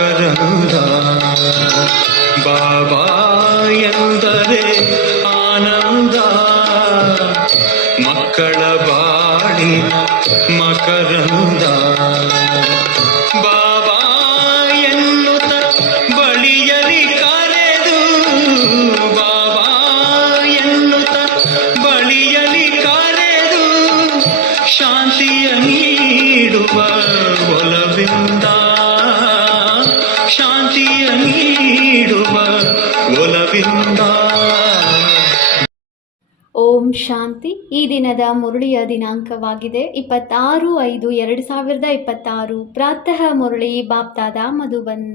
ಮಕರಂದ. ಬಾಬಾ ಎಂದರೆ ಆನಂದ, ಮಕ್ಕಳ ಬಾಳಿನ ಮಕರಂದ. ಬಾಬಾ ಎನ್ನುತ್ತ ಬಳಿಯಲಿ ಕರೆದು, ಬಾಬಾ ಎನ್ನುತ್ತ ಬಳಿಯಲಿ ಕರೆದು ಶಾಂತಿಯ ನೀಡುವ ಒಲವಿಂದ, ಶಾಂತಿಯ ನೀಡುವ ಒಲವಿಂದ. ಓಂ ಶಾಂತಿ. ಈ ದಿನದ ಮುರಳಿಯ ದಿನಾಂಕವಾಗಿದೆ 26/5/2026. ಪ್ರಾತಃ ಮುರಳಿ ಬಾಪ್ತಾದ ಮಧುಬನ್.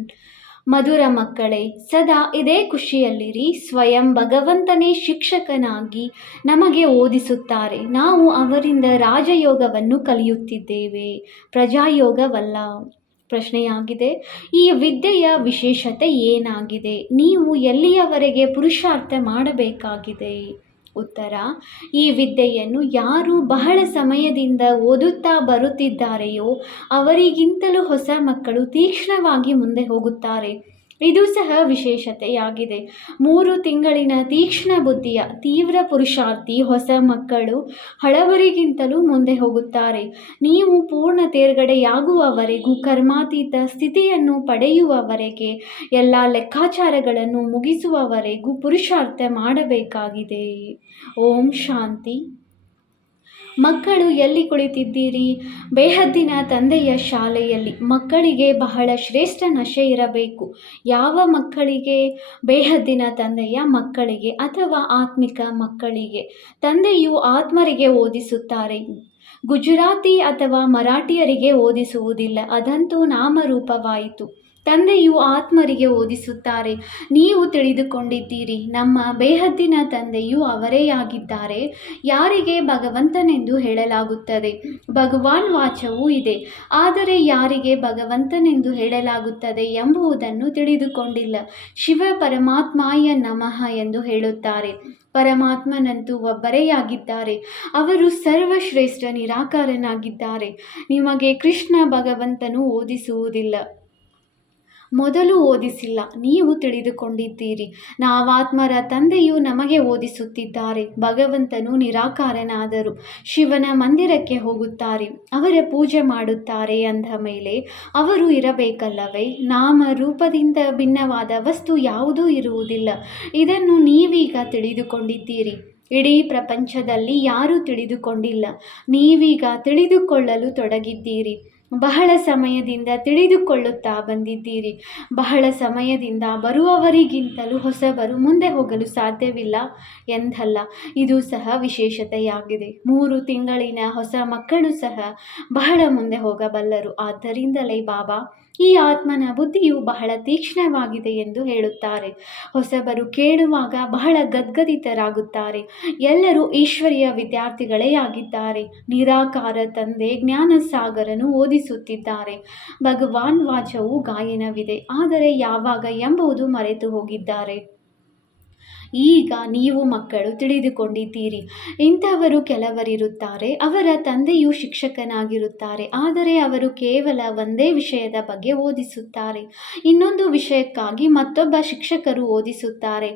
ಮಧುರ ಮಕ್ಕಳೇ, ಸದಾ ಇದೇ ಖುಷಿಯಲ್ಲಿರಿ. ಸ್ವಯಂ ಭಗವಂತನೇ ಶಿಕ್ಷಕನಾಗಿ ನಮಗೆ ಓದಿಸುತ್ತಾರೆ. ನಾವು ಅವರಿಂದ ರಾಜಯೋಗವನ್ನು ಕಲಿಯುತ್ತಿದ್ದೇವೆ, ಪ್ರಜಾಯೋಗವಲ್ಲ. ಪ್ರಶ್ನೆಯಾಗಿದೆ, ಈ ವಿದ್ಯೆಯ ವಿಶೇಷತೆ ಏನಾಗಿದೆ? ನೀವು ಎಲ್ಲಿಯವರೆಗೆ ಪುರುಷಾರ್ಥ ಮಾಡಬೇಕಾಗಿದೆ? ಉತ್ತರ, ಈ ವಿದ್ಯೆಯನ್ನು ಯಾರು ಬಹಳ ಸಮಯದಿಂದ ಓದುತ್ತಾ ಬರುತ್ತಿದ್ದಾರೆಯೋ ಅವರಿಗಿಂತಲೂ ಹೊಸ ಮಕ್ಕಳು ತೀಕ್ಷ್ಣವಾಗಿ ಮುಂದೆ ಹೋಗುತ್ತಾರೆ. ಇದು ಸಹ ವಿಶೇಷತೆಯಾಗಿದೆ. 3 ತಿಂಗಳಿನ ತೀಕ್ಷ್ಣ ಬುದ್ಧಿಯ ತೀವ್ರ ಪುರುಷಾರ್ಥಿ ಹೊಸ ಮಕ್ಕಳು ಹಳಬರಿಗಿಂತಲೂ ಮುಂದೆ ಹೋಗುತ್ತಾರೆ. ನೀವು ಪೂರ್ಣ ತೇರ್ಗಡೆಯಾಗುವವರೆಗೂ, ಕರ್ಮಾತೀತ ಸ್ಥಿತಿಯನ್ನು ಪಡೆಯುವವರೆಗೆ, ಎಲ್ಲ ಲೆಕ್ಕಾಚಾರಗಳನ್ನು ಮುಗಿಸುವವರೆಗೂ ಪುರುಷಾರ್ಥ ಮಾಡಬೇಕಾಗಿದೆ. ಓಂ ಶಾಂತಿ. ಮಕ್ಕಳು ಎಲ್ಲಿ ಕುಳಿತಿದ್ದೀರಿ? ಬೇಹದ್ದಿನ ತಂದೆಯ ಶಾಲೆಯಲ್ಲಿ. ಮಕ್ಕಳಿಗೆ ಬಹಳ ಶ್ರೇಷ್ಠ ನಶೆ ಇರಬೇಕು. ಯಾವ ಮಕ್ಕಳಿಗೆ? ಬೇಹದ್ದಿನ ತಂದೆಯ ಮಕ್ಕಳಿಗೆ ಅಥವಾ ಆತ್ಮಿಕ ಮಕ್ಕಳಿಗೆ. ತಂದೆಯು ಆತ್ಮರಿಗೆ ಓದಿಸುತ್ತಾರೆ, ಗುಜರಾತಿ ಅಥವಾ ಮರಾಠಿಯರಿಗೆ ಓದಿಸುವುದಿಲ್ಲ. ಅದಂತೂ ನಾಮರೂಪವಾಯಿತು. ತಂದೆಯು ಆತ್ಮರಿಗೆ ಓದಿಸುತ್ತಾರೆ. ನೀವು ತಿಳಿದುಕೊಂಡಿದ್ದೀರಿ, ನಮ್ಮ ಬೇಹದ್ದಿನ ತಂದೆಯು ಅವರೇ ಆಗಿದ್ದಾರೆ. ಯಾರಿಗೆ ಭಗವಂತನೆಂದು ಹೇಳಲಾಗುತ್ತದೆ? ಭಗವಾನ್ ವಾಚವೂ ಇದೆ, ಆದರೆ ಯಾರಿಗೆ ಭಗವಂತನೆಂದು ಹೇಳಲಾಗುತ್ತದೆ ಎಂಬುದನ್ನು ತಿಳಿದುಕೊಂಡಿಲ್ಲ. ಶಿವ ಪರಮಾತ್ಮಾಯ ನಮಃ ಎಂದು ಹೇಳುತ್ತಾರೆ. ಪರಮಾತ್ಮನಂತೂ ಒಬ್ಬರೇ ಆಗಿದ್ದಾರೆ. ಅವರು ಸರ್ವಶ್ರೇಷ್ಠ ನಿರಾಕಾರನಾಗಿದ್ದಾರೆ. ನಿಮಗೆ ಕೃಷ್ಣ ಭಗವಂತನು ಓದಿಸುವುದಿಲ್ಲ, ಮೊದಲು ಓದಿಸಿಲ್ಲ. ನೀವು ತಿಳಿದುಕೊಂಡಿದ್ದೀರಿ, ನಾವಾತ್ಮರ ತಂದೆಯು ನಮಗೆ ಓದಿಸುತ್ತಿದ್ದಾರೆ. ಭಗವಂತನು ನಿರಾಕಾರನಾದರು. ಶಿವನ ಮಂದಿರಕ್ಕೆ ಹೋಗುತ್ತಾರೆ, ಅವರ ಪೂಜೆ ಮಾಡುತ್ತಾರೆ ಅಂದ ಮೇಲೆ ಅವರು ಇರಬೇಕಲ್ಲವೇ? ನಾಮ ರೂಪದಿಂದ ಭಿನ್ನವಾದ ವಸ್ತು ಯಾವುದೂ ಇರುವುದಿಲ್ಲ. ಇದನ್ನು ನೀವೀಗ ತಿಳಿದುಕೊಂಡಿದ್ದೀರಿ. ಇಡೀ ಪ್ರಪಂಚದಲ್ಲಿ ಯಾರೂ ತಿಳಿದುಕೊಂಡಿಲ್ಲ. ನೀವೀಗ ತಿಳಿದುಕೊಳ್ಳಲು ತೊಡಗಿದ್ದೀರಿ. ಬಹಳ ಸಮಯದಿಂದ ತಿಳಿದುಕೊಳ್ಳುತ್ತಾ ಬಂದಿದ್ದೀರಿ. ಬಹಳ ಸಮಯದಿಂದ ಬರುವವರಿಗಿಂತಲೂ ಹೊಸಬರು ಮುಂದೆ ಹೋಗಲು ಸಾಧ್ಯವಿಲ್ಲ ಎಂದಲ್ಲ. ಇದು ಸಹ ವಿಶೇಷತೆಯಾಗಿದೆ. 3 ತಿಂಗಳಿನ ಹೊಸ ಮಕ್ಕಳು ಸಹ ಬಹಳ ಮುಂದೆ ಹೋಗಬಲ್ಲರು. ಆದ್ದರಿಂದಲೇ ಬಾಬಾ ಈ ಆತ್ಮನ ಬುದ್ಧಿಯು ಬಹಳ ತೀಕ್ಷ್ಣವಾಗಿದೆ ಎಂದು ಹೇಳುತ್ತಾರೆ. ಹೊಸಬರು ಕೇಳುವಾಗ ಬಹಳ ಗದ್ಗದಿತರಾಗುತ್ತಾರೆ. ಎಲ್ಲರೂ ಈಶ್ವರೀಯ ವಿದ್ಯಾರ್ಥಿಗಳೇ ಆಗಿದ್ದಾರೆ. ನಿರಾಕಾರ ತಂದೆ ಜ್ಞಾನಸಾಗರನು ಓದಿಸುತ್ತಿದ್ದಾರೆ. ಭಗವಾನ್ ವಾಚವೂ ಗಾಯನವಿದೆ, ಆದರೆ ಯಾವಾಗ ಎಂಬುದು ಮರೆತು ಹೋಗಿದ್ದಾರೆ. ಈಗ ನೀವು ಮಕ್ಕಳು ತಿಳಿದುಕೊಂಡಿದ್ದೀರಿ. ಇಂಥವರು ಕೆಲವರಿರುತ್ತಾರೆ, ಅವರ ತಂದೆಯು ಶಿಕ್ಷಕನಾಗಿರುತ್ತಾರೆ, ಆದರೆ ಅವರು ಕೇವಲ ಒಂದೇ ವಿಷಯದ ಬಗ್ಗೆ ಓದಿಸುತ್ತಾರೆ. ಇನ್ನೊಂದು ವಿಷಯಕ್ಕಾಗಿ ಮತ್ತೊಬ್ಬ ಶಿಕ್ಷಕರು ಓದಿಸುತ್ತಾರೆ.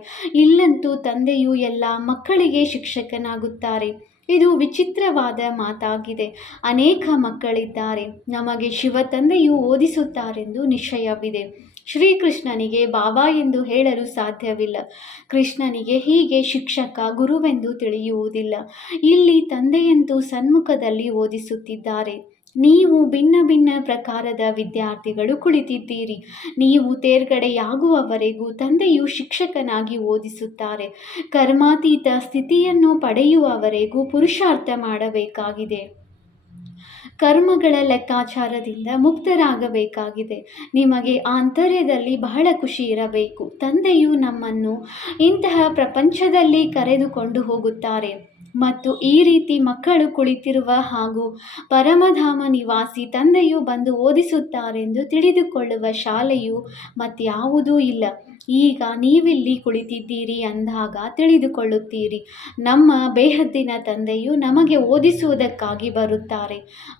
ಇಲ್ಲಂತೂ ತಂದೆಯು ಎಲ್ಲ ಮಕ್ಕಳಿಗೆ ಶಿಕ್ಷಕನಾಗುತ್ತಾರೆ. ಇದು ವಿಚಿತ್ರವಾದ ಮಾತಾಗಿದೆ. ಅನೇಕ ಮಕ್ಕಳಿದ್ದಾರೆ. ನಮಗೆ ಶಿವ ತಂದೆಯು ಓದಿಸುತ್ತಾರೆಂದು ನಿಶ್ಚಯವಿದೆ. ಶ್ರೀಕೃಷ್ಣನಿಗೆ ಬಾಬಾ ಎಂದು ಹೇಳಲು ಸಾಧ್ಯವಿಲ್ಲ. ಕೃಷ್ಣನಿಗೆ ಹೀಗೆ ಶಿಕ್ಷಕ ಗುರುವೆಂದು ತಿಳಿಯುವುದಿಲ್ಲ. ಇಲ್ಲಿ ತಂದೆಯಂತೂ ಸನ್ಮುಖದಲ್ಲಿ ಓದಿಸುತ್ತಿದ್ದಾರೆ. ನೀವು ಭಿನ್ನ ಭಿನ್ನ ಪ್ರಕಾರದ ವಿದ್ಯಾರ್ಥಿಗಳು ಕುಳಿತಿದ್ದೀರಿ. ನೀವು ತೇರ್ಗಡೆಯಾಗುವವರೆಗೂ ತಂದೆಯು ಶಿಕ್ಷಕನಾಗಿ ಓದಿಸುತ್ತಾರೆ. ಕರ್ಮಾತೀತ ಸ್ಥಿತಿಯನ್ನು ಪಡೆಯುವವರೆಗೂ ಪುರುಷಾರ್ಥ ಮಾಡಬೇಕಾಗಿದೆ. ಕರ್ಮಗಳ ಲೆಕ್ಕಾಚಾರದಿಂದ ಮುಕ್ತರಾಗಬೇಕಾಗಿದೆ. ನಿಮಗೆ ಆಂತರ್ಯದಲ್ಲಿ ಬಹಳ ಖುಷಿ ಇರಬೇಕು. ತಂದೆಯು ನಮ್ಮನ್ನು ಇಂತಹ ಪ್ರಪಂಚದಲ್ಲಿ ಕರೆದುಕೊಂಡು ಹೋಗುತ್ತಾರೆ ಮತ್ತು ಈ ರೀತಿ ಮಕ್ಕಳು ಕುಳಿತಿರುವ ಹಾಗೂ ಪರಮಧಾಮ ನಿವಾಸಿ ತಂದೆಯು ಬಂದು ಓದಿಸುತ್ತಾರೆಂದು ತಿಳಿದುಕೊಳ್ಳುವ ಶಾಲೆಯು ಮತ್ಯಾವುದೂ ಇಲ್ಲ. ಈಗ ನೀವಿಲ್ಲಿ ಕುಳಿತಿದ್ದೀರಿ ಅಂದಾಗ ತಿಳಿದುಕೊಳ್ಳುತ್ತೀರಿ, ನಮ್ಮ ಬೇಹದ್ದಿನ ತಂದೆಯು ನಮಗೆ ಓದಿಸುವುದಕ್ಕಾಗಿ ಬರುತ್ತಾರೆ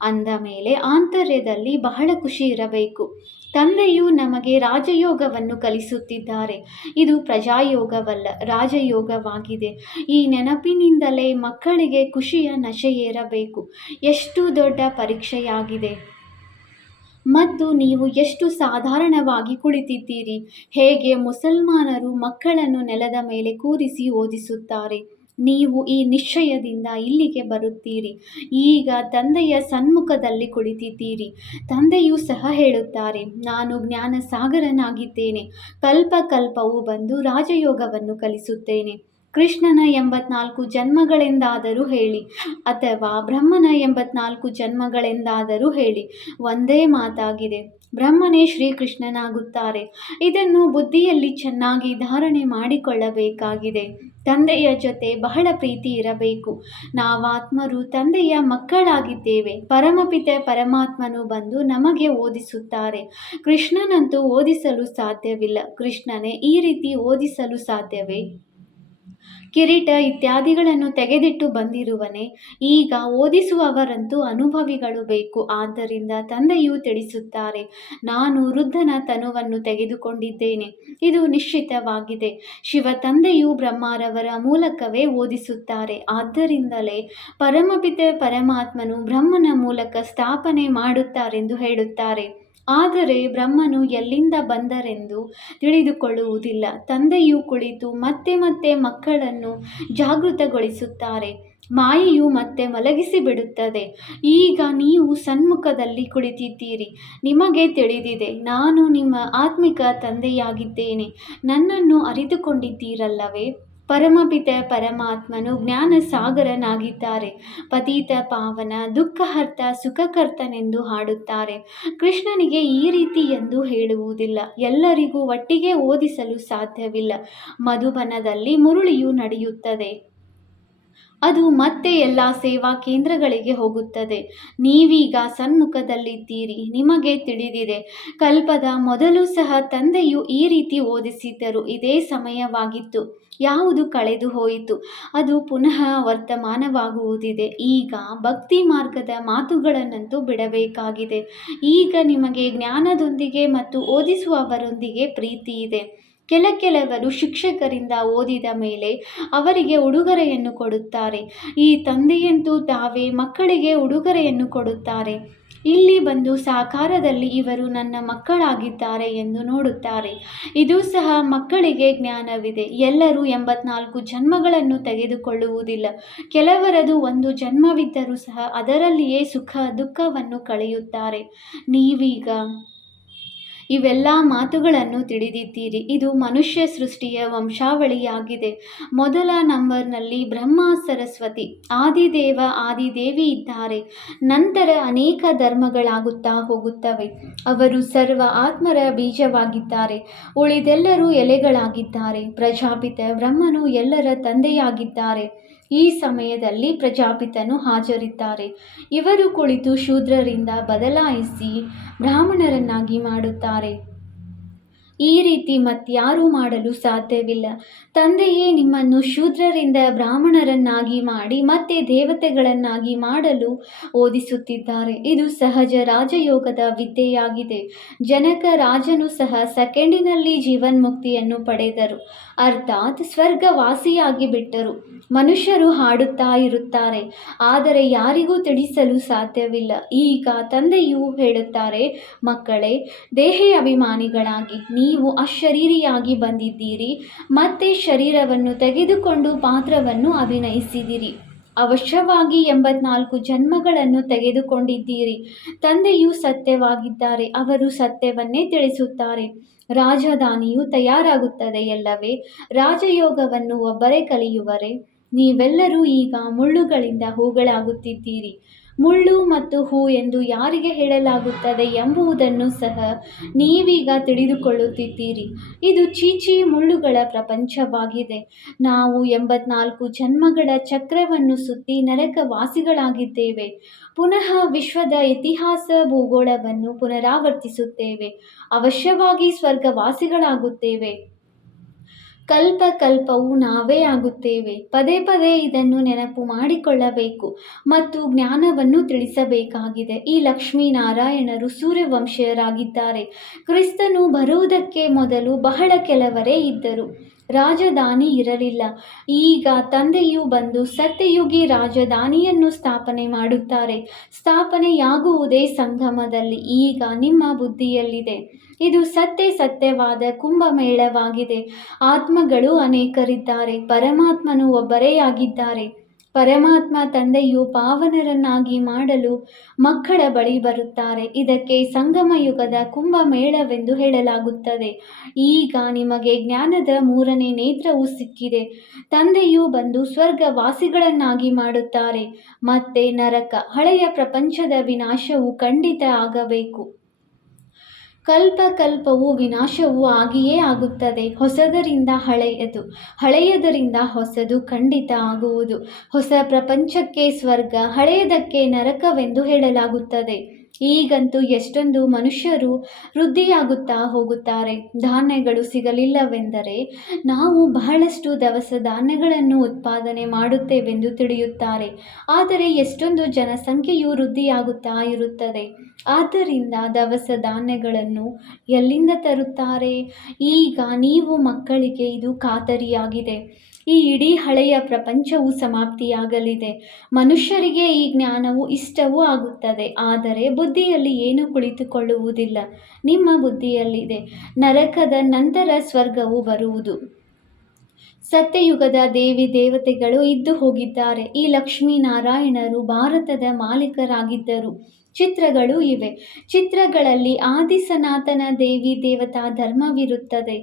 ಅಂದ ಮೇಲೆ ಆಂತರ್ಯದಲ್ಲಿ ಬಹಳ ಖುಷಿ ಇರಬೇಕು. ತಂದೆಯು ನಮಗೆ ರಾಜಯೋಗವನ್ನು ಕಲಿಸುತ್ತಿದ್ದಾರೆ. ಇದು ಪ್ರಜಾಯೋಗವಲ್ಲ, ರಾಜಯೋಗವಾಗಿದೆ. ಈ ನೆನಪಿನಿಂದಲೇ ಮಕ್ಕಳಿಗೆ ಖುಷಿಯ ನಶೆಯೇರಬೇಕು. ಎಷ್ಟು ದೊಡ್ಡ ಪರೀಕ್ಷೆಯಾಗಿದೆ ಮತ್ತು ನೀವು ಎಷ್ಟು ಸಾಧಾರಣವಾಗಿ ಕುಳಿತಿದ್ದೀರಿ. ಹೇಗೆ ಮುಸಲ್ಮಾನರು ಮಕ್ಕಳನ್ನು ನೆಲದ ಮೇಲೆ ಕೂರಿಸಿ ಓದಿಸುತ್ತಾರೆ. ನೀವು ಈ ನಿಶ್ಚಯದಿಂದ ಇಲ್ಲಿಗೆ ಬರುತ್ತೀರಿ. ಈಗ ತಂದೆಯ ಸನ್ಮುಖದಲ್ಲಿ ಕುಳಿತಿದ್ದೀರಿ. ತಂದೆಯೂ ಸಹ ಹೇಳುತ್ತಾರೆ, ನಾನು ಜ್ಞಾನ ಸಾಗರನಾಗಿದ್ದೇನೆ. ಕಲ್ಪ ಕಲ್ಪವೂ ಬಂದು ರಾಜಯೋಗವನ್ನು ಕಲಿಸುತ್ತೇನೆ. ಕೃಷ್ಣನ 84 ಜನ್ಮಗಳೆಂದಾದರೂ ಹೇಳಿ, ಅಥವಾ ಬ್ರಹ್ಮನ 84 ಜನ್ಮಗಳೆಂದಾದರೂ ಹೇಳಿ, ಒಂದೇ ಮಾತಾಗಿದೆ. ಬ್ರಹ್ಮನೇ ಶ್ರೀಕೃಷ್ಣನಾಗುತ್ತಾರೆ. ಇದನ್ನು ಬುದ್ಧಿಯಲ್ಲಿ ಚೆನ್ನಾಗಿ ಧಾರಣೆ ಮಾಡಿಕೊಳ್ಳಬೇಕಾಗಿದೆ. ತಂದೆಯ ಜೊತೆ ಬಹಳ ಪ್ರೀತಿ ಇರಬೇಕು. ನಾವಾತ್ಮರು ತಂದೆಯ ಮಕ್ಕಳಾಗಿದ್ದೇವೆ. ಪರಮಪಿತ ಪರಮಾತ್ಮನು ಬಂದು ನಮಗೆ ಓದಿಸುತ್ತಾರೆ. ಕೃಷ್ಣನಂತೂ ಓದಿಸಲು ಸಾಧ್ಯವಿಲ್ಲ. ಕೃಷ್ಣನೇ ಈ ರೀತಿ ಓದಿಸಲು ಸಾಧ್ಯವೇ? ಕಿರೀಟ ಇತ್ಯಾದಿಗಳನ್ನು ತೆಗೆದಿಟ್ಟು ಬಂದಿರುವನೇ? ಈಗ ಓದಿಸುವವರಂತೂ ಅನುಭವಿಗಳು ಬೇಕು. ಆದ್ದರಿಂದ ತಂದೆಯು ತಿಳಿಸುತ್ತಾರೆ, ನಾನು ವೃದ್ಧನ ತನುವನ್ನು ತೆಗೆದುಕೊಂಡಿದ್ದೇನೆ. ಇದು ನಿಶ್ಚಿತವಾಗಿದೆ. ಶಿವ ತಂದೆಯು ಬ್ರಹ್ಮರವರ ಮೂಲಕವೇ ಓದಿಸುತ್ತಾರೆ. ಆದ್ದರಿಂದಲೇ ಪರಮಪಿತ ಪರಮಾತ್ಮನು ಬ್ರಹ್ಮನ ಮೂಲಕ ಸ್ಥಾಪನೆ ಮಾಡುತ್ತಾರೆಂದು ಹೇಳುತ್ತಾರೆ. ಆದರೆ ಬ್ರಹ್ಮನು ಎಲ್ಲಿಂದ ಬಂದರೆಂದು ತಿಳಿದುಕೊಳ್ಳುವುದಿಲ್ಲ. ತಂದೆಯು ಕುಳಿತು ಮತ್ತೆ ಮತ್ತೆ ಮಕ್ಕಳನ್ನು ಜಾಗೃತಗೊಳಿಸುತ್ತಾರೆ. ಮಾಯೆಯು ಮತ್ತೆ ಮಲಗಿಸಿಬಿಡುತ್ತದೆ. ಈಗ ನೀವು ಸನ್ಮುಖದಲ್ಲಿ ಕುಳಿತಿದ್ದೀರಿ. ನಿಮಗೆ ತಿಳಿದಿದೆ, ನಾನು ನಿಮ್ಮ ಆತ್ಮಿಕ ತಂದೆಯಾಗಿದ್ದೇನೆ. ನನ್ನನ್ನು ಅರಿತುಕೊಂಡಿದ್ದೀರಲ್ಲವೇ? ಪರಮಪಿತ ಪರಮಾತ್ಮನು ಜ್ಞಾನ ಸಾಗರನಾಗಿದ್ದಾರೆ. ಪತೀತ ಪಾವನ, ದುಃಖಹರ್ತ, ಸುಖಕರ್ತನೆಂದು ಹಾಡುತ್ತಾರೆ. ಕೃಷ್ಣನಿಗೆ ಈ ರೀತಿ ಎಂದು ಹೇಳುವುದಿಲ್ಲ. ಎಲ್ಲರಿಗೂ ಒಟ್ಟಿಗೆ ಓದಿಸಲು ಸಾಧ್ಯವಿಲ್ಲ. ಮಧುಬನದಲ್ಲಿ ಮುರುಳಿಯು ನಡೆಯುತ್ತದೆ. ಅದು ಮತ್ತೆ ಎಲ್ಲ ಸೇವಾ ಕೇಂದ್ರಗಳಿಗೆ ಹೋಗುತ್ತದೆ. ನೀವೀಗ ಸನ್ಮುಖದಲ್ಲಿದ್ದೀರಿ. ನಿಮಗೆ ತಿಳಿದಿದೆ, ಕಲ್ಪದ ಮೊದಲು ಸಹ ತಂದೆಯು ಈ ರೀತಿ ಓದಿಸಿದ್ದರು. ಇದೇ ಸಮಯವಾಗಿತ್ತು. ಯಾವುದು ಕಳೆದು ಹೋಯಿತು, ಅದು ಪುನಃ ವರ್ತಮಾನವಾಗುವುದಿದೆ. ಈಗ ಭಕ್ತಿ ಮಾರ್ಗದ ಮಾತುಗಳನ್ನಂತೂ ಬಿಡಬೇಕಾಗಿದೆ. ಈಗ ನಿಮಗೆ ಜ್ಞಾನದೊಂದಿಗೆ ಮತ್ತು ಓದಿಸುವವರೊಂದಿಗೆ ಪ್ರೀತಿ ಇದೆ. ಕೆಲವರು ಶಿಕ್ಷಕರಿಂದ ಓದಿದ ಮೇಲೆ ಅವರಿಗೆ ಉಡುಗೊರೆಯನ್ನು ಕೊಡುತ್ತಾರೆ. ಈ ತಂದೆಯಂತೂ ತಾವೇ ಮಕ್ಕಳಿಗೆ ಉಡುಗೊರೆಯನ್ನು ಕೊಡುತ್ತಾರೆ. ಇಲ್ಲಿ ಬಂದು ಸಾಕಾರದಲ್ಲಿ ಇವರು ನನ್ನ ಮಕ್ಕಳಾಗಿದ್ದಾರೆ ಎಂದು ನೋಡುತ್ತಾರೆ. ಇದು ಸಹ ಮಕ್ಕಳಿಗೆ ಜ್ಞಾನವಿದೆ. ಎಲ್ಲರೂ 84 ಜನ್ಮಗಳನ್ನು ತೆಗೆದುಕೊಳ್ಳುವುದಿಲ್ಲ. ಕೆಲವರದು ಒಂದು ಜನ್ಮವಿದ್ದರೂ ಸಹ ಅದರಲ್ಲಿಯೇ ಸುಖ ದುಃಖವನ್ನು ಕಳೆಯುತ್ತಾರೆ. ನೀವೀಗ ಇವೆಲ್ಲ ಮಾತುಗಳನ್ನು ತಿಳಿದಿದ್ದೀರಿ. ಇದು ಮನುಷ್ಯ ಸೃಷ್ಟಿಯ ವಂಶಾವಳಿಯಾಗಿದೆ. ಮೊದಲ ನಂಬರ್ನಲ್ಲಿ ಬ್ರಹ್ಮ, ಸರಸ್ವತಿ, ಆದಿದೇವ, ಆದಿದೇವಿ ಇದ್ದಾರೆ. ನಂತರ ಅನೇಕ ಧರ್ಮಗಳಾಗುತ್ತಾ ಹೋಗುತ್ತವೆ. ಅವರು ಸರ್ವ ಆತ್ಮರ ಬೀಜವಾಗಿದ್ದಾರೆ. ಉಳಿದೆಲ್ಲರೂ ಎಲೆಗಳಾಗಿದ್ದಾರೆ. ಪ್ರಜಾಪಿತ ಬ್ರಹ್ಮನು ಎಲ್ಲರ ತಂದೆಯಾಗಿದ್ದಾರೆ. ಈ ಸಮಯದಲ್ಲಿ ಪ್ರಜಾಪಿತನು ಹಾಜರಿದ್ದಾರೆ. ಇವರು ಕುಳಿತು ಶೂದ್ರರಿಂದ ಬದಲಾಯಿಸಿ ಬ್ರಾಹ್ಮಣರನ್ನಾಗಿ ಮಾಡುತ್ತಾರೆ. ಈ ರೀತಿ ಮತ್ಯಾರೂ ಮಾಡಲು ಸಾಧ್ಯವಿಲ್ಲ. ತಂದೆಯೇ ನಿಮ್ಮನ್ನು ಶೂದ್ರರಿಂದ ಬ್ರಾಹ್ಮಣರನ್ನಾಗಿ ಮಾಡಿ ಮತ್ತೆ ದೇವತೆಗಳನ್ನಾಗಿ ಮಾಡಲು ಓದಿಸುತ್ತಿದ್ದಾರೆ. ಇದು ಸಹಜ ರಾಜಯೋಗದ ವಿದ್ಯೆಯಾಗಿದೆ. ಜನಕ ರಾಜನು ಸಹ ಸೆಕೆಂಡಿನಲ್ಲಿ ಜೀವನ್ಮುಕ್ತಿಯನ್ನು ಪಡೆದರು, ಅರ್ಥಾತ್ ಸ್ವರ್ಗವಾಸಿಯಾಗಿ ಬಿಟ್ಟರು. ಮನುಷ್ಯರು ಹಾಡುತ್ತಾ ಇರುತ್ತಾರೆ, ಆದರೆ ಯಾರಿಗೂ ತಿಳಿಸಲು ಸಾಧ್ಯವಿಲ್ಲ. ಈಗ ತಂದೆಯು ಹೇಳುತ್ತಾರೆ, ಮಕ್ಕಳೇ, ದೇಹಿ ಅಭಿಮಾನಿಗಳಾಗಿ ನೀವು ಅಶರೀರಿಯಾಗಿ ಬಂದಿದ್ದೀರಿ. ಮತ್ತೆ ಶರೀರವನ್ನು ತೆಗೆದುಕೊಂಡು ಪಾತ್ರವನ್ನು ಅಭಿನಯಿಸಿದಿರಿ. ಅವಶ್ಯವಾಗಿ 84 ಜನ್ಮಗಳನ್ನು ತೆಗೆದುಕೊಂಡಿದ್ದೀರಿ. ತಂದೆಯು ಸತ್ಯವಾಗಿದ್ದಾರೆ. ಅವರು ಸತ್ಯವನ್ನೇ ತಿಳಿಸುತ್ತಾರೆ. ರಾಜಧಾನಿಯು ತಯಾರಾಗುತ್ತದೆಯಲ್ಲವೇ? ರಾಜಯೋಗವನ್ನು ಒಬ್ಬರೇ ಕಲಿಯುವರೇ? ನೀವೆಲ್ಲರೂ ಈಗ ಮುಳ್ಳುಗಳಿಂದ ಹೂಗಳಾಗುತ್ತಿದ್ದೀರಿ. ಮುಳ್ಳು ಮತ್ತು ಹೂ ಎಂದು ಯಾರಿಗೆ ಹೇಳಲಾಗುತ್ತದೆ ಎಂಬುದನ್ನು ಸಹ ನೀವೀಗ ತಿಳಿದುಕೊಳ್ಳುತ್ತಿದ್ದೀರಿ. ಇದು ಚೀಚಿ ಮುಳ್ಳುಗಳ ಪ್ರಪಂಚವಾಗಿದೆ. ನಾವು 84 ಜನ್ಮಗಳ ಚಕ್ರವನ್ನು ಸುತ್ತಿ ನರಕವಾಸಿಗಳಾಗಿದ್ದೇವೆ. ಪುನಃ ವಿಶ್ವದ ಇತಿಹಾಸ ಭೂಗೋಳವನ್ನು ಪುನರಾವರ್ತಿಸುತ್ತೇವೆ. ಅವಶ್ಯವಾಗಿ ಸ್ವರ್ಗವಾಸಿಗಳಾಗುತ್ತೇವೆ. ಕಲ್ಪ ಕಲ್ಪವು ನಾವೇ ಆಗುತ್ತೇವೆ. ಪದೇ ಪದೇ ಇದನ್ನು ನೆನಪು ಮಾಡಿಕೊಳ್ಳಬೇಕು ಮತ್ತು ಜ್ಞಾನವನ್ನು ತಿಳಿಸಬೇಕಾಗಿದೆ. ಈ ಲಕ್ಷ್ಮೀನಾರಾಯಣರು ಸೂರ್ಯವಂಶೀಯರಾಗಿದ್ದಾರೆ. ಕ್ರಿಸ್ತನು ಬರುವುದಕ್ಕೆ ಮೊದಲು ಬಹಳ ಕೆಲವರೇ ಇದ್ದರು. ರಾಜಧಾನಿ ಇರಲಿಲ್ಲ. ಈಗ ತಂದೆಯು ಬಂದು ಸತ್ಯಯುಗಿ ರಾಜಧಾನಿಯನ್ನು ಸ್ಥಾಪನೆ ಮಾಡುತ್ತಾರೆ. ಸ್ಥಾಪನೆಯಾಗುವುದೇ ಸಂಗಮದಲ್ಲಿ. ಈಗ ನಿಮ್ಮ ಬುದ್ಧಿಯಲ್ಲಿದೆ. ಇದು ಸತ್ಯವಾದ ಕುಂಭಮೇಳವಾಗಿದೆ. ಆತ್ಮಗಳು ಅನೇಕರಿದ್ದಾರೆ, ಪರಮಾತ್ಮನು ಒಬ್ಬರೇ ಆಗಿದ್ದಾರೆ. ಪರಮಾತ್ಮ ತಂದೆಯು ಪಾವನರನ್ನಾಗಿ ಮಾಡಲು ಮಕ್ಕಳ ಬಳಿ ಬರುತ್ತಾರೆ. ಇದಕ್ಕೆ ಸಂಗಮಯುಗದ ಕುಂಭಮೇಳವೆಂದು ಹೇಳಲಾಗುತ್ತದೆ. ಈಗ ನಿಮಗೆ ಜ್ಞಾನದ 3ನೇ ನೇತ್ರವು ಸಿಕ್ಕಿದೆ. ತಂದೆಯು ಬಂದು ಸ್ವರ್ಗವಾಸಿಗಳನ್ನಾಗಿ ಮಾಡುತ್ತಾರೆ. ಮತ್ತೆ ನರಕ, ಹಳೆಯ ಪ್ರಪಂಚದ ವಿನಾಶವು ಖಂಡಿತ ಆಗಬೇಕು. ಕಲ್ಪವು ವಿನಾಶವೂ ಆಗಿಯೇ ಆಗುತ್ತದೆ. ಹೊಸದರಿಂದ ಹಳೆಯದು, ಹಳೆಯದರಿಂದ ಹೊಸದು ಖಂಡಿತ ಆಗುವುದು. ಹೊಸ ಪ್ರಪಂಚಕ್ಕೆ ಸ್ವರ್ಗ, ಹಳೆಯದಕ್ಕೆ ನರಕವೆಂದು ಹೇಳಲಾಗುತ್ತದೆ. ಈಗಂತೂ ಎಷ್ಟೊಂದು ಮನುಷ್ಯರು ವೃದ್ಧಿಯಾಗುತ್ತಾ ಹೋಗುತ್ತಾರೆ. ಧಾನ್ಯಗಳು ಸಿಗಲಿಲ್ಲವೆಂದರೆ ನಾವು ಬಹಳಷ್ಟು ದವಸ ಧಾನ್ಯಗಳನ್ನು ಉತ್ಪಾದನೆ ಮಾಡುತ್ತೇವೆಂದು ತಿಳಿಯುತ್ತಾರೆ. ಆದರೆ ಎಷ್ಟೊಂದು ಜನಸಂಖ್ಯೆಯು ವೃದ್ಧಿಯಾಗುತ್ತಾ ಇರುತ್ತದೆ. ಆದ್ದರಿಂದ ದವಸ ಧಾನ್ಯಗಳನ್ನು ಎಲ್ಲಿಂದ ತರುತ್ತಾರೆ? ಈಗ ನೀವು ಮಕ್ಕಳಿಗೆ ಇದು ಖಾತರಿಯಾಗಿದೆ. ಈ ಇಡೀ ಹಳೆಯ ಪ್ರಪಂಚವು ಸಮಾಪ್ತಿಯಾಗಲಿದೆ. ಮನುಷ್ಯರಿಗೆ ಈ ಜ್ಞಾನವು ಇಷ್ಟವೂ ಆಗುತ್ತದೆ. ಆದರೆ ಬುದ್ಧಿಯಲ್ಲಿ ಏನೂ ಕುಳಿತುಕೊಳ್ಳುವುದಿಲ್ಲ. ನಿಮ್ಮ ಬುದ್ಧಿಯಲ್ಲಿದೆ. ನರಕದ ನಂತರ ಸ್ವರ್ಗವು ಬರುವುದು. ಸತ್ಯಯುಗದ ದೇವಿ ದೇವತೆಗಳು ಇದ್ದು ಹೋಗಿದ್ದಾರೆ. ಈ ಲಕ್ಷ್ಮೀನಾರಾಯಣರು ಭಾರತದ ಮಾಲೀಕರಾಗಿದ್ದರು. ಚಿತ್ರಗಳು ಇವೆ. ಚಿತ್ರಗಳಲ್ಲಿ ಆದಿ ಸನಾತನ ದೇವಿ ದೇವತಾ ಧರ್ಮವಿರುತ್ತದೆ.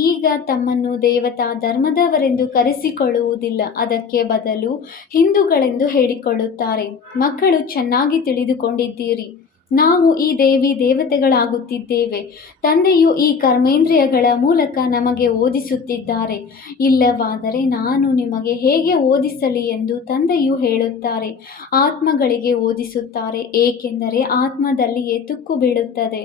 ಈಗ ತಮ್ಮನ್ನು ದೇವತಾ ಧರ್ಮದವರೆಂದು ಕರೆಸಿಕೊಳ್ಳುವುದಿಲ್ಲ. ಅದಕ್ಕೆ ಬದಲು ಹಿಂದೂಗಳೆಂದು ಹೇಳಿಕೊಳ್ಳುತ್ತಾರೆ. ಮಕ್ಕಳು ಚೆನ್ನಾಗಿ ತಿಳಿದುಕೊಂಡಿದ್ದೀರಿ. ನಾವು ಈ ದೇವಿ ದೇವತೆಗಳಾಗುತ್ತಿದ್ದೇವೆ. ತಂದೆಯು ಈ ಕರ್ಮೇಂದ್ರಿಯಗಳ ಮೂಲಕ ನಮಗೆ ಓದಿಸುತ್ತಿದ್ದಾರೆ. ಇಲ್ಲವಾದರೆ ನಾನು ನಿಮಗೆ ಹೇಗೆ ಓದಿಸಲಿ ಎಂದು ತಂದೆಯು ಹೇಳುತ್ತಾರೆ. ಆತ್ಮಗಳಿಗೆ ಓದಿಸುತ್ತಾರೆ, ಏಕೆಂದರೆ ಆತ್ಮದಲ್ಲಿಯೇ ತುಕ್ಕು ಬೀಳುತ್ತದೆ.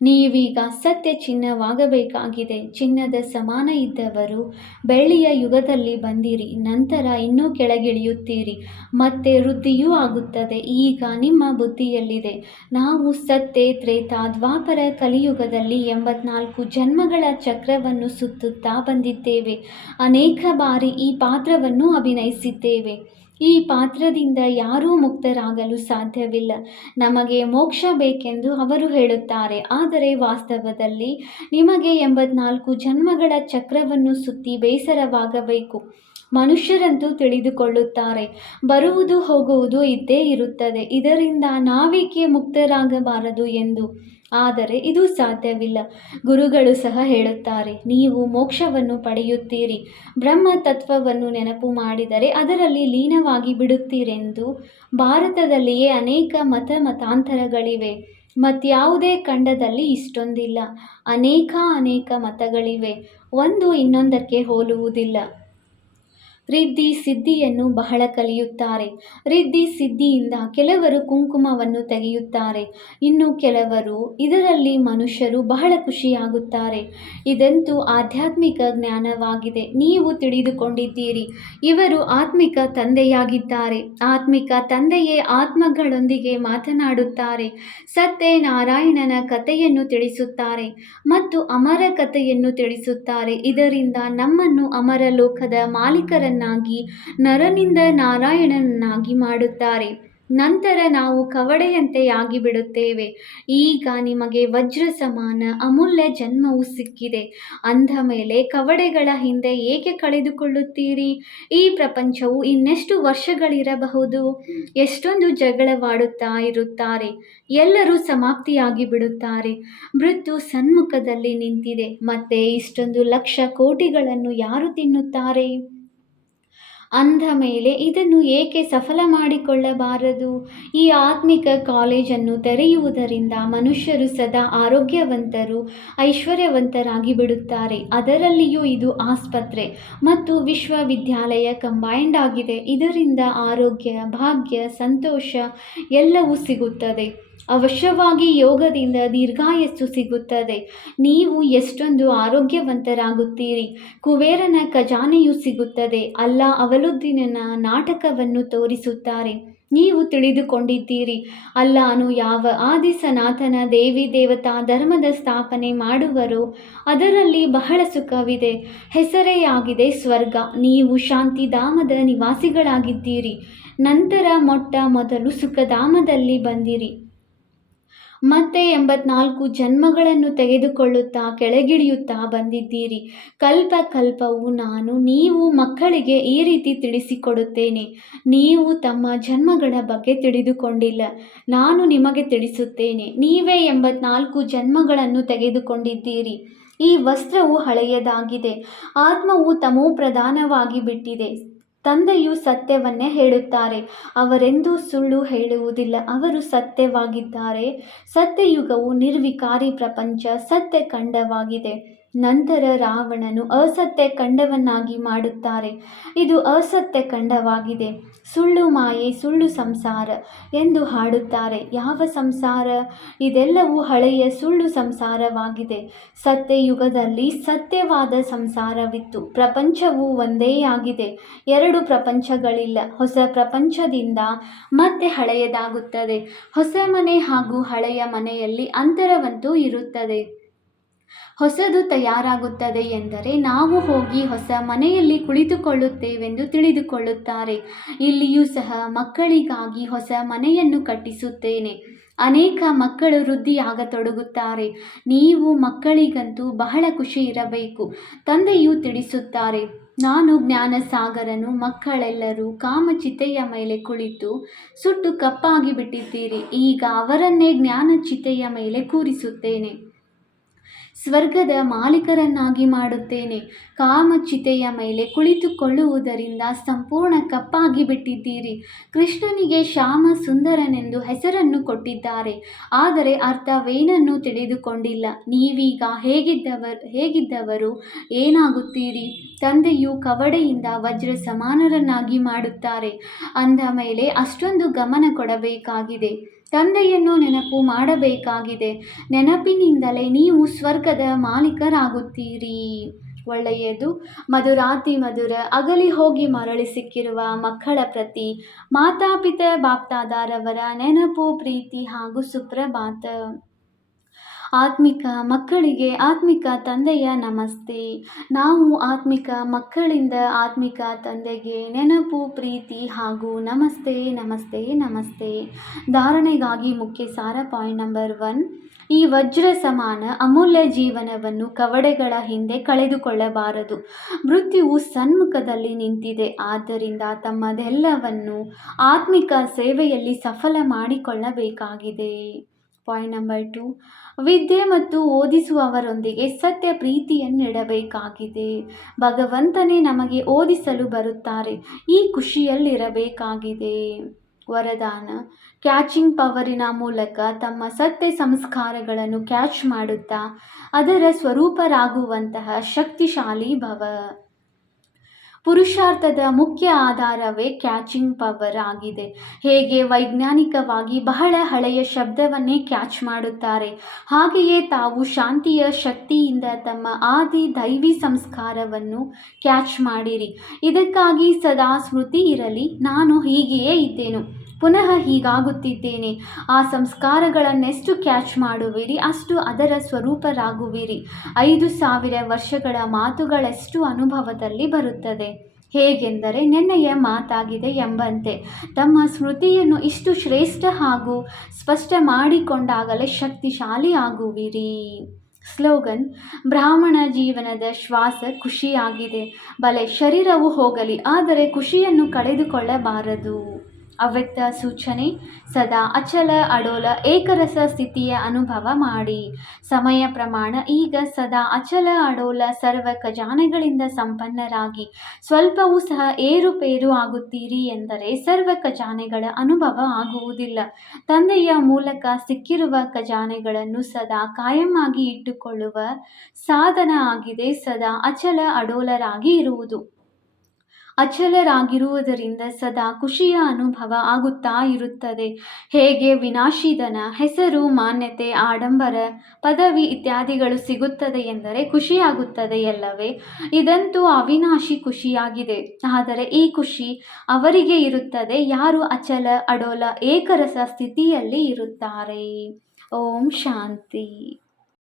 ನೀವೀಗ ಸತ್ಯ ಚಿನ್ನವಾಗಬೇಕಾಗಿದೆ. ಚಿನ್ನದ ಸಮಾನ ಇದ್ದವರು ಬೆಳ್ಳಿಯ ಯುಗದಲ್ಲಿ ಬಂದಿರಿ. ನಂತರ ಇನ್ನೂ ಕೆಳಗಿಳಿಯುತ್ತೀರಿ. ಮತ್ತೆ ವೃದ್ಧಿಯೂ ಆಗುತ್ತದೆ. ಈಗ ನಿಮ್ಮ ಬುದ್ಧಿಯಲ್ಲಿದೆ. ನಾವು ಸತ್ಯ, ತ್ರೇತಾ, ದ್ವಾಪರ, ಕಲಿಯುಗದಲ್ಲಿ 84 ಜನ್ಮಗಳ ಚಕ್ರವನ್ನು ಸುತ್ತುತ್ತಾ ಬಂದಿದ್ದೇವೆ. ಅನೇಕ ಬಾರಿ ಈ ಪಾತ್ರವನ್ನು ಅಭಿನಯಿಸಿದ್ದೇವೆ. ಈ ಪಾತ್ರದಿಂದ ಯಾರೂ ಮುಕ್ತರಾಗಲು ಸಾಧ್ಯವಿಲ್ಲ. ನಮಗೆ ಮೋಕ್ಷ ಬೇಕೆಂದು ಅವರು ಹೇಳುತ್ತಾರೆ. ಆದರೆ ವಾಸ್ತವದಲ್ಲಿ ನಿಮಗೆ 84 ಜನ್ಮಗಳ ಚಕ್ರವನ್ನು ಸುತ್ತಿ ಬೇಸರವಾಗಬೇಕು. ಮನುಷ್ಯರಂತೂ ತಿಳಿದುಕೊಳ್ಳುತ್ತಾರೆ, ಬರುವುದು ಹೋಗುವುದು ಇದ್ದೇ ಇರುತ್ತದೆ. ಇದರಿಂದ ನಾವೇಕೆ ಮುಕ್ತರಾಗಬಾರದು ಎಂದು. ಆದರೆ ಇದು ಸಾಧ್ಯವಿಲ್ಲ. ಗುರುಗಳು ಸಹ ಹೇಳುತ್ತಾರೆ, ನೀವು ಮೋಕ್ಷವನ್ನು ಪಡೆಯುತ್ತೀರಿ. ಬ್ರಹ್ಮ ತತ್ವವನ್ನು ನೆನಪು ಮಾಡಿದರೆ ಅದರಲ್ಲಿ ಲೀನವಾಗಿ ಬಿಡುತ್ತೀರೆಂದು. ಭಾರತದಲ್ಲಿಯೇ ಅನೇಕ ಮತಾಂತರಗಳಿವೆ. ಮತ್ಯಾವುದೇ ಖಂಡದಲ್ಲಿ ಇಷ್ಟೊಂದಿಲ್ಲ. ಅನೇಕ ಮತಗಳಿವೆ. ಒಂದು ಇನ್ನೊಂದಕ್ಕೆ ಹೋಲುವುದಿಲ್ಲ. ರಿದ್ದಿ ಸಿದ್ಧಿಯನ್ನು ಬಹಳ ಕಲಿಯುತ್ತಾರೆ. ರಿದ್ದಿ ಸಿದ್ಧಿಯಿಂದ ಕೆಲವರು ಕುಂಕುಮವನ್ನು ತೆಗೆಯುತ್ತಾರೆ. ಇನ್ನು ಕೆಲವರು ಇದರಲ್ಲಿ ಮನುಷ್ಯರು ಬಹಳ ಖುಷಿಯಾಗುತ್ತಾರೆ. ಇದಂತೂ ಆಧ್ಯಾತ್ಮಿಕ ಜ್ಞಾನವಾಗಿದೆ. ನೀವು ತಿಳಿದುಕೊಂಡಿದ್ದೀರಿ. ಇವರು ಆತ್ಮಿಕ ತಂದೆಯಾಗಿದ್ದಾರೆ. ಆತ್ಮಿಕ ತಂದೆಯೇ ಆತ್ಮಗಳೊಂದಿಗೆ ಮಾತನಾಡುತ್ತಾರೆ. ಸತ್ಯನಾರಾಯಣನ ಕಥೆಯನ್ನು ತಿಳಿಸುತ್ತಾರೆ ಮತ್ತು ಅಮರ ಕಥೆಯನ್ನು ತಿಳಿಸುತ್ತಾರೆ. ಇದರಿಂದ ನಮ್ಮನ್ನು ಅಮರ ಲೋಕದ ಮಾಲೀಕರನ್ನಾಗಿ, ನರನಿಂದ ನಾರಾಯಣನನ್ನಾಗಿ ಮಾಡುತ್ತಾರೆ. ನಂತರ ನಾವು ಕವಡೆಯಂತೆ ಆಗಿಬಿಡುತ್ತೇವೆ. ಈಗ ನಿಮಗೆ ವಜ್ರ ಸಮಾನ ಅಮೂಲ್ಯ ಜನ್ಮವು ಸಿಕ್ಕಿದೆ. ಅಂದ ಮೇಲೆ ಕವಡೆಗಳ ಹಿಂದೆ ಏಕೆ ಕಳೆದುಕೊಳ್ಳುತ್ತೀರಿ? ಈ ಪ್ರಪಂಚವು ಇನ್ನೆಷ್ಟು ವರ್ಷಗಳಿರಬಹುದು? ಎಷ್ಟೊಂದು ಜಗಳವಾಡುತ್ತಾ ಇರುತ್ತಾರೆ. ಎಲ್ಲರೂ ಸಮಾಪ್ತಿಯಾಗಿ ಬಿಡುತ್ತಾರೆ. ಮೃತ್ಯು ಸನ್ಮುಖದಲ್ಲಿ ನಿಂತಿದೆ. ಮತ್ತೆ ಇಷ್ಟೊಂದು ಲಕ್ಷ ಕೋಟಿಗಳನ್ನು ಯಾರು ತಿನ್ನುತ್ತಾರೆ? ಅಂದ ಮೇಲೆ ಇದನ್ನು ಏಕೆ ಸಫಲ ಮಾಡಿಕೊಳ್ಳಬಾರದು? ಈ ಆತ್ಮಿಕ ಕಾಲೇಜನ್ನು ತೆರೆಯುವುದರಿಂದ ಮನುಷ್ಯರು ಸದಾ ಆರೋಗ್ಯವಂತರು, ಐಶ್ವರ್ಯವಂತರಾಗಿ ಬಿಡುತ್ತಾರೆ. ಅದರಲ್ಲಿಯೂ ಇದು ಆಸ್ಪತ್ರೆ ಮತ್ತು ವಿಶ್ವವಿದ್ಯಾಲಯ ಕಂಬೈಂಡ್ ಆಗಿದೆ. ಇದರಿಂದ ಆರೋಗ್ಯ, ಭಾಗ್ಯ, ಸಂತೋಷ ಎಲ್ಲವೂ ಸಿಗುತ್ತದೆ. ಅವಶ್ಯವಾಗಿ ಯೋಗದಿಂದ ದೀರ್ಘಾಯಸ್ಸು ಸಿಗುತ್ತದೆ. ನೀವು ಎಷ್ಟೊಂದು ಆರೋಗ್ಯವಂತರಾಗುತ್ತೀರಿ. ಕುಬೇರನ ಖಜಾನೆಯು ಸಿಗುತ್ತದೆ. ಅಲ್ಲಾ ಅವಲುದ್ದೀನನ ನಾಟಕವನ್ನು ತೋರಿಸುತ್ತಾರೆ. ನೀವು ತಿಳಿದುಕೊಂಡಿದ್ದೀರಿ, ಅಲ್ಲಾನು ಯಾವ ಆದಿ ಸನಾತನ ದೇವಿ ದೇವತಾ ಧರ್ಮದ ಸ್ಥಾಪನೆ ಮಾಡುವರೋ ಅದರಲ್ಲಿ ಬಹಳ ಸುಖವಿದೆ. ಹೆಸರೇ ಆಗಿದೆ ಸ್ವರ್ಗ. ನೀವು ಶಾಂತಿಧಾಮದ ನಿವಾಸಿಗಳಾಗಿದ್ದೀರಿ. ನಂತರ ಮೊದಲು ಸುಖಧಾಮದಲ್ಲಿ ಬಂದಿರಿ. ಮತ್ತೆ 84 ಜನ್ಮಗಳನ್ನು ತೆಗೆದುಕೊಳ್ಳುತ್ತಾ ಕೆಳಗಿಳಿಯುತ್ತಾ ಬಂದಿದ್ದೀರಿ. ಕಲ್ಪವು ನಾನು. ನೀವು ಮಕ್ಕಳಿಗೆ ಈ ರೀತಿ ತಿಳಿಸಿಕೊಡುತ್ತೇನೆ. ನೀವು ತಮ್ಮ ಜನ್ಮಗಳ ಬಗ್ಗೆ ತಿಳಿದುಕೊಂಡಿಲ್ಲ. ನಾನು ನಿಮಗೆ ತಿಳಿಸುತ್ತೇನೆ. ನೀವೇ 84 ಜನ್ಮಗಳನ್ನು ತೆಗೆದುಕೊಂಡಿದ್ದೀರಿ. ಈ ವಸ್ತ್ರವು ಹಳೆಯದಾಗಿದೆ. ಆತ್ಮವು ತಮೋಪ್ರಧಾನವಾಗಿ ಬಿಟ್ಟಿದೆ. ತಂದೆಯು ಸತ್ಯವನ್ನೇ ಹೇಳುತ್ತಾರೆ. ಅವರೆಂದೂ ಸುಳ್ಳು ಹೇಳುವುದಿಲ್ಲ. ಅವರು ಸತ್ಯವಾಗಿದ್ದಾರೆ. ಸತ್ಯಯುಗವು ನಿರ್ವಿಕಾರಿ ಪ್ರಪಂಚ ಸತ್ಯಖಂಡವಾಗಿದೆ. ನಂತರ ರಾವಣನು ಅಸತ್ಯ ಖಂಡವನ್ನಾಗಿ ಮಾಡುತ್ತಾರೆ. ಇದು ಅಸತ್ಯ ಖಂಡವಾಗಿದೆ. ಸುಳ್ಳು ಮಾಯೆ, ಸುಳ್ಳು ಸಂಸಾರ ಎಂದು ಹಾಡುತ್ತಾರೆ. ಯಾವ ಸಂಸಾರ? ಇದೆಲ್ಲವೂ ಹಳೆಯ ಸುಳ್ಳು ಸಂಸಾರವಾಗಿದೆ. ಸತ್ಯಯುಗದಲ್ಲಿ ಸತ್ಯವಾದ ಸಂಸಾರವಿತ್ತು. ಪ್ರಪಂಚವು ಒಂದೇ ಆಗಿದೆ. 2 ಪ್ರಪಂಚಗಳಿಲ್ಲ. ಹೊಸ ಪ್ರಪಂಚದಿಂದ ಮತ್ತೆ ಹಳೆಯದಾಗುತ್ತದೆ. ಹೊಸ ಮನೆ ಹಾಗೂ ಹಳೆಯ ಮನೆಯಲ್ಲಿ ಅಂತರವಂತೂ ಇರುತ್ತದೆ. ಹೊಸದು ತಯಾರಾಗುತ್ತದೆ ಎಂದರೆ ನಾವು ಹೋಗಿ ಹೊಸ ಮನೆಯಲ್ಲಿ ಕುಳಿತುಕೊಳ್ಳುತ್ತೇವೆಂದು ತಿಳಿದುಕೊಳ್ಳುತ್ತಾರೆ. ಇಲ್ಲಿಯೂ ಸಹ ಮಕ್ಕಳಿಗಾಗಿ ಹೊಸ ಮನೆಯನ್ನು ಕಟ್ಟಿಸುತ್ತೇನೆ. ಅನೇಕ ಮಕ್ಕಳು ವೃದ್ಧಿಯಾಗತೊಡಗುತ್ತಾರೆ. ನೀವು ಮಕ್ಕಳಿಗಂತೂ ಬಹಳ ಖುಷಿ ಇರಬೇಕು. ತಂದೆಯು ತಿಳಿಸುತ್ತಾರೆ, ನಾನು ಜ್ಞಾನಸಾಗರನು. ಮಕ್ಕಳೆಲ್ಲರೂ ಕಾಮಚಿತೆಯ ಮೇಲೆ ಕುಳಿತು ಸುಟ್ಟು ಕಪ್ಪಾಗಿ ಬಿಟ್ಟಿದ್ದೀರಿ. ಈಗ ಅವರನ್ನೇ ಜ್ಞಾನಚಿತೆಯ ಮೇಲೆ ಕೂರಿಸುತ್ತೇನೆ. ಸ್ವರ್ಗದ ಮಾಲೀಕರನ್ನಾಗಿ ಮಾಡುತ್ತೇನೆ. ಕಾಮಚಿತೆಯ ಮೇಲೆ ಕುಳಿತುಕೊಳ್ಳುವುದರಿಂದ ಸಂಪೂರ್ಣ ಕಪ್ಪಾಗಿ ಬಿಟ್ಟಿದ್ದೀರಿ. ಕೃಷ್ಣನಿಗೆ ಶ್ಯಾಮ ಸುಂದರನೆಂದು ಹೆಸರನ್ನು ಕೊಟ್ಟಿದ್ದಾರೆ. ಆದರೆ ಅರ್ಥವೇನನ್ನೂ ತಿಳಿದುಕೊಂಡಿಲ್ಲ. ನೀವೀಗ ಹೇಗಿದ್ದವರು ಏನಾಗುತ್ತೀರಿ? ತಂದೆಯು ಕವಡೆಯಿಂದ ವಜ್ರ ಸಮಾನರನ್ನಾಗಿ ಮಾಡುತ್ತಾರೆ. ಅಂದ ಮೇಲೆ ಅಷ್ಟೊಂದು ಗಮನ ಕೊಡಬೇಕಾಗಿದೆ. ತಂದೆಯನ್ನು ನೆನಪು ಮಾಡಬೇಕಾಗಿದೆ. ನೆನಪಿನಿಂದಲೇ ನೀವು ಸ್ವರ್ಗದ ಮಾಲೀಕರಾಗುತ್ತೀರಿ. ಒಳ್ಳೆಯದು. ಮಧುರ ಅಗಲಿ ಹೋಗಿ ಮರಳಿ ಸಿಕ್ಕಿರುವ ಮಕ್ಕಳ ಪ್ರತಿ ಮಾತಾಪಿತ ಬಾಪ್ದಾದಾರವರ ನೆನಪು, ಪ್ರೀತಿ ಹಾಗೂ ಸುಪ್ರಭಾತ. ಆತ್ಮಿಕ ಮಕ್ಕಳಿಗೆ ಆತ್ಮಿಕ ತಂದೆಯ ನಮಸ್ತೆ. ನಾವು ಆತ್ಮಿಕ ಮಕ್ಕಳಿಂದ ಆತ್ಮಿಕ ತಂದೆಗೆ ನೆನಪು, ಪ್ರೀತಿ ಹಾಗೂ ನಮಸ್ತೆ ನಮಸ್ತೆ ನಮಸ್ತೆ. ಧಾರಣೆಗಾಗಿ ಮುಖ್ಯ ಸಾರ. Point number 1. ಈ ವಜ್ರ ಸಮಾನ ಅಮೂಲ್ಯ ಜೀವನವನ್ನು ಕವಡೆಗಳ ಹಿಂದೆ ಕಳೆದುಕೊಳ್ಳಬಾರದು. ಮೃತ್ಯುವು ಸನ್ಮುಖದಲ್ಲಿ ನಿಂತಿದೆ. ಆದ್ದರಿಂದ ತಮ್ಮದೆಲ್ಲವನ್ನು ಆತ್ಮಿಕ ಸೇವೆಯಲ್ಲಿ ಸಫಲ ಮಾಡಿಕೊಳ್ಳಬೇಕಾಗಿದೆ. Point number 2. ವಿದ್ಯೆ ಮತ್ತು ಓದಿಸುವವರೊಂದಿಗೆ ಸತ್ಯ ಪ್ರೀತಿಯನ್ನಿಡಬೇಕಾಗಿದೆ. ಭಗವಂತನೇ ನಮಗೆ ಓದಿಸಲು ಬರುತ್ತಾರೆ. ಈ ಖುಷಿಯಲ್ಲಿರಬೇಕಾಗಿದೆ. ವರದಾನ: ಕ್ಯಾಚಿಂಗ್ ಪವರಿನ ಮೂಲಕ ತಮ್ಮ ಸತ್ಯ ಸಂಸ್ಕಾರಗಳನ್ನು ಕ್ಯಾಚ್ ಮಾಡುತ್ತಾ ಅದರ ಸ್ವರೂಪರಾಗುವಂತಹ ಶಕ್ತಿಶಾಲಿ ಭವ. ಪುರುಷಾರ್ಥದ ಮುಖ್ಯ ಆಧಾರವೇ ಕ್ಯಾಚಿಂಗ್ ಪವರ್ ಆಗಿದೆ. ಹೇಗೆ ವೈಜ್ಞಾನಿಕವಾಗಿ ಬಹಳ ಹಳೆಯ ಶಬ್ದವನ್ನೇ ಕ್ಯಾಚ್ ಮಾಡುತ್ತಾರೆ, ಹಾಗೆಯೇ ತಾವು ಶಾಂತಿಯ ಶಕ್ತಿಯಿಂದ ತಮ್ಮ ಆದಿ ದೈವಿ ಸಂಸ್ಕಾರವನ್ನು ಕ್ಯಾಚ್ ಮಾಡಿರಿ. ಇದಕ್ಕಾಗಿ ಸದಾ ಸ್ಮೃತಿ ಇರಲಿ, ನಾನು ಹೀಗೆಯೇ ಇದ್ದೇನು, ಪುನಃ ಹೀಗಾಗುತ್ತಿದ್ದೇನೆ. ಆ ಸಂಸ್ಕಾರಗಳನ್ನೆಷ್ಟು ಕ್ಯಾಚ್ ಮಾಡುವಿರಿ ಅಷ್ಟು ಅದರ ಸ್ವರೂಪರಾಗುವಿರಿ. 5000 ವರ್ಷಗಳ ಮಾತುಗಳೆಷ್ಟು ಅನುಭವದಲ್ಲಿ ಬರುತ್ತದೆ. ಹೇಗೆಂದರೆ ನೆನ್ನೆಯ ಮಾತಾಗಿದೆ ಎಂಬಂತೆ ತಮ್ಮ ಸ್ಮೃತಿಯನ್ನು ಇಷ್ಟು ಶ್ರೇಷ್ಠ ಹಾಗೂ ಸ್ಪಷ್ಟ ಮಾಡಿಕೊಂಡಾಗಲೇ ಶಕ್ತಿಶಾಲಿ ಆಗುವಿರಿ. ಸ್ಲೋಗನ್: ಬ್ರಾಹ್ಮಣ ಜೀವನದ ಶ್ವಾಸ ಖುಷಿಯಾಗಿದೆ. ಬಲೆ ಶರೀರವು ಹೋಗಲಿ, ಆದರೆ ಖುಷಿಯನ್ನು ಕಳೆದುಕೊಳ್ಳಬಾರದು. ಅವ್ಯಕ್ತ ಸೂಚನೆ: ಸದಾ ಅಚಲ ಅಡೋಲ ಏಕರಸ ಸ್ಥಿತಿಯ ಅನುಭವ ಮಾಡಿ. ಸಮಯ ಪ್ರಮಾಣ: ಈಗ ಸದಾ ಅಚಲ ಅಡೋಲ ಸರ್ವ ಖಜಾನೆಗಳಿಂದ ಸಂಪನ್ನರಾಗಿ ಸ್ವಲ್ಪವೂ ಸಹ ಏರುಪೇರು ಆಗುತ್ತೀರಿ ಎಂದರೆ ಸರ್ವ ಖಜಾನೆಗಳ ಅನುಭವ ಆಗುವುದಿಲ್ಲ. ತಂದೆಯ ಮೂಲಕ ಸಿಕ್ಕಿರುವ ಖಜಾನೆಗಳನ್ನು ಸದಾ ಕಾಯಂ ಆಗಿ ಇಟ್ಟುಕೊಳ್ಳುವ ಸಾಧನ ಆಗಿದೆ ಸದಾ ಅಚಲ ಅಡೋಲರಾಗಿ ಇರುವುದು. ಅಚಲರಾಗಿರುವುದರಿಂದ ಸದಾ ಖುಷಿಯ ಅನುಭವ ಆಗುತ್ತಾ ಇರುತ್ತದೆ. ಹೇಗೆ ವಿನಾಶಿಧನ, ಹೆಸರು, ಮಾನ್ಯತೆ, ಆಡಂಬರ, ಪದವಿ ಇತ್ಯಾದಿಗಳು ಸಿಗುತ್ತದೆ ಎಂದರೆ ಖುಷಿಯಾಗುತ್ತದೆಯಲ್ಲವೇ? ಇದಂತೂ ಅವಿನಾಶಿ ಖುಷಿಯಾಗಿದೆ. ಆದರೆ ಈ ಖುಷಿ ಅವರಿಗೆ ಇರುತ್ತದೆ ಯಾರು ಅಚಲ, ಅಡೋಲ, ಏಕರಸ ಸ್ಥಿತಿಯಲ್ಲಿ ಇರುತ್ತಾರೆ. ಓಂ ಶಾಂತಿ.